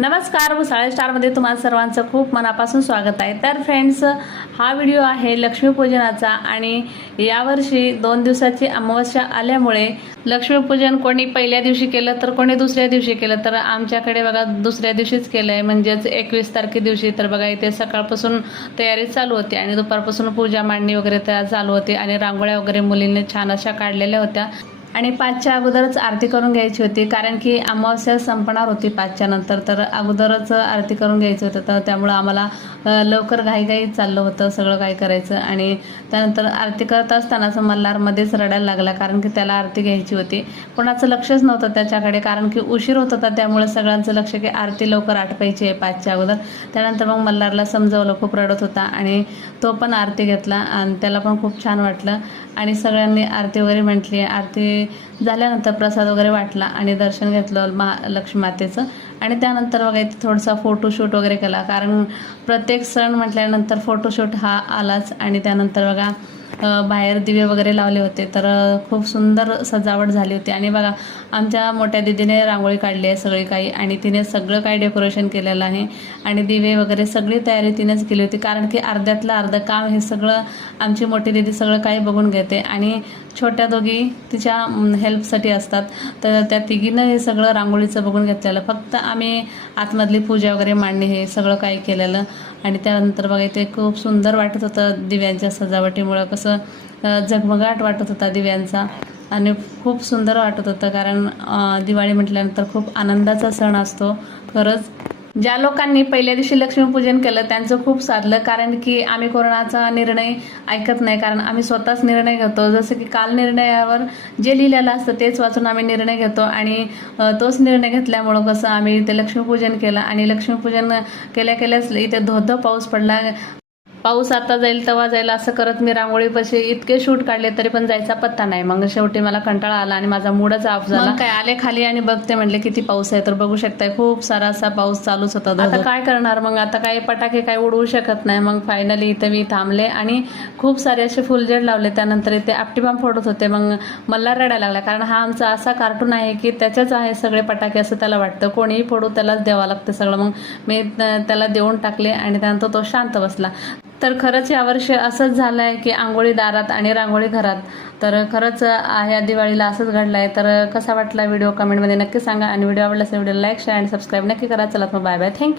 नमस्कार मुसाळे स्टारमध्ये तुम्हाला सर्वांचं खूप मनापासून स्वागत आहे. तर फ्रेंड्स हा व्हिडिओ आहे लक्ष्मीपूजनाचा आणि यावर्षी दोन दिवसाची अमावस्या आल्यामुळे लक्ष्मीपूजन कोणी पहिल्या दिवशी केलं तर कोणी दुसऱ्या दिवशी केलं? तर आमच्याकडे बघा दुसऱ्या दिवशीच केलं आहे म्हणजेच एकवीस तारखे दिवशी. तर बघा इथे सकाळपासून तयारी चालू होती आणि दुपारपासून पूजा मांडणी वगैरे तयार चालू होती आणि रांगोळ्या वगैरे मुलींनी छान अशा काढलेल्या होत्या. आणि पाचच्या अगोदरच आरती करून घ्यायची होती कारण की अमावस्या संपणार होती पाचच्या नंतर तर अगोदरच आरती करून घ्यायचं होतं तर त्यामुळं आम्हाला लवकर घाईघाई चाललं होतं सगळं काय करायचं. आणि त्यानंतर आरती करत असतानाच मल्हारमध्येच रडायला लागला कारण की त्याला आरती घ्यायची होती. कोणाचं लक्षच नव्हतं त्याच्याकडे कारण की उशीर होत होता त्यामुळे सगळ्यांचं लक्ष की आरती लवकर आटपायची आहे पाचच्या अगोदर. त्यानंतर मग मल्हारला समजावलं खूप रडत होता आणि तो पण आरती घेतला आणि त्याला पण खूप छान वाटलं. आणि सगळ्यांनी आरती वगैरे म्हटली आरती झाल्यानंतर प्रसाद वगैरे वाटला आणि दर्शन घेतलं महा लक्ष्मी मातेचं आणि त्यानंतर बघा इथे थोडासा फोटोशूट वगैरे केला. कारण प्रत्येक सण म्हटल्यानंतर फोटोशूट हा आलाच. आणि त्यानंतर बघा बाहेर दिवे वगैरे लावले होते. तर खूप सुंदर सजावट झाली होती. आणि बघा आमच्या मोठ्या दिदीने रांगोळी काढली आहे सगळी काही आणि तिने सगळं काही डेकोरेशन केलेलं आहे. आणि दिवे वगैरे सगळी तयारी तिनेच केली होती. कारण की अर्ध्यातलं अर्धं काम हे सगळं आमची मोठी दिदी सगळं काही बघून घेते. आणि छोट्या दोघी तिच्या हेल्पसाठी असतात. तर त्या तिघीनं हे सगळं रांगोळीचं बघून घेतलेलं. फक्त आम्ही आतमधली पूजा वगैरे मांडणे हे सगळं काही केलेलं. आणि त्यानंतर बघा इथे खूप सुंदर वाटत होतं दिव्यांच्या सजावटीमुळं. कसं असं झगमगाट वाटत होता दिव्यांचा. आणि खूप सुंदर वाटत होतं कारण दिवाळी म्हटल्यानंतर खूप आनंदाचा सण असतो. खरंच ज्या लोकांनी पहिल्या दिवशी लक्ष्मीपूजन केलं त्यांचं खूप साधलं कारण की आम्ही कोरोनाचा निर्णय ऐकत नाही कारण आम्ही स्वतःच निर्णय घेतो. जसं की काल निर्णयावर जे लिहिलेलं असतं तेच वाचून आम्ही निर्णय घेतो. आणि तोच निर्णय घेतल्यामुळं कसं आम्ही इथे लक्ष्मीपूजन केलं. आणि लक्ष्मीपूजन केल्या केल्याच इथे धोधो पाऊस पडला पाऊस आता जाईल तेव्हा जाईल असं करत मी रांगोळीपाशी इतके शूट काढले तरी पण जायचा पत्ता नाही. मग शेवटी मला कंटाळा आला आणि माझा मूडच ऑफ झाला. काय आले खाली आणि बघते म्हणले किती पाऊस आहे तर बघू शकताय खूप सारा असा पाऊस चालूच होता आता काय करणार मग? आता काही पटाके काय उडवू शकत नाही. मग फायनली इथं मी थांबले आणि खूप सारे असे फुलझेड लावले. त्यानंतर इथे आपटी बॉम्ब फोडत होते. मग मला रडायला लागला. कारण हा आमचा असा कार्टून आहे की त्याच्याच आहे सगळे पटाके असं त्याला वाटतं. कोणीही फोडू त्यालाच द्यावं लागतं सगळं. मग मी त्याला देऊन टाकले आणि त्यानंतर तो शांत बसला. तर खरंच यावर्षी असंच झालं आहे की आंघोळी दारात आणि रांगोळी घरात. तर खरंच ह्या दिवाळीला असंच घडलं आहे तर कसा वाटला व्हिडिओ कमेंटमध्ये नक्की सांगा. आणि व्हिडिओ आवडला असेल व्हिडिओ लाईक शेअर आणि सबस्क्राईब नक्की करा. चला मग बाय बाय थँक्यू.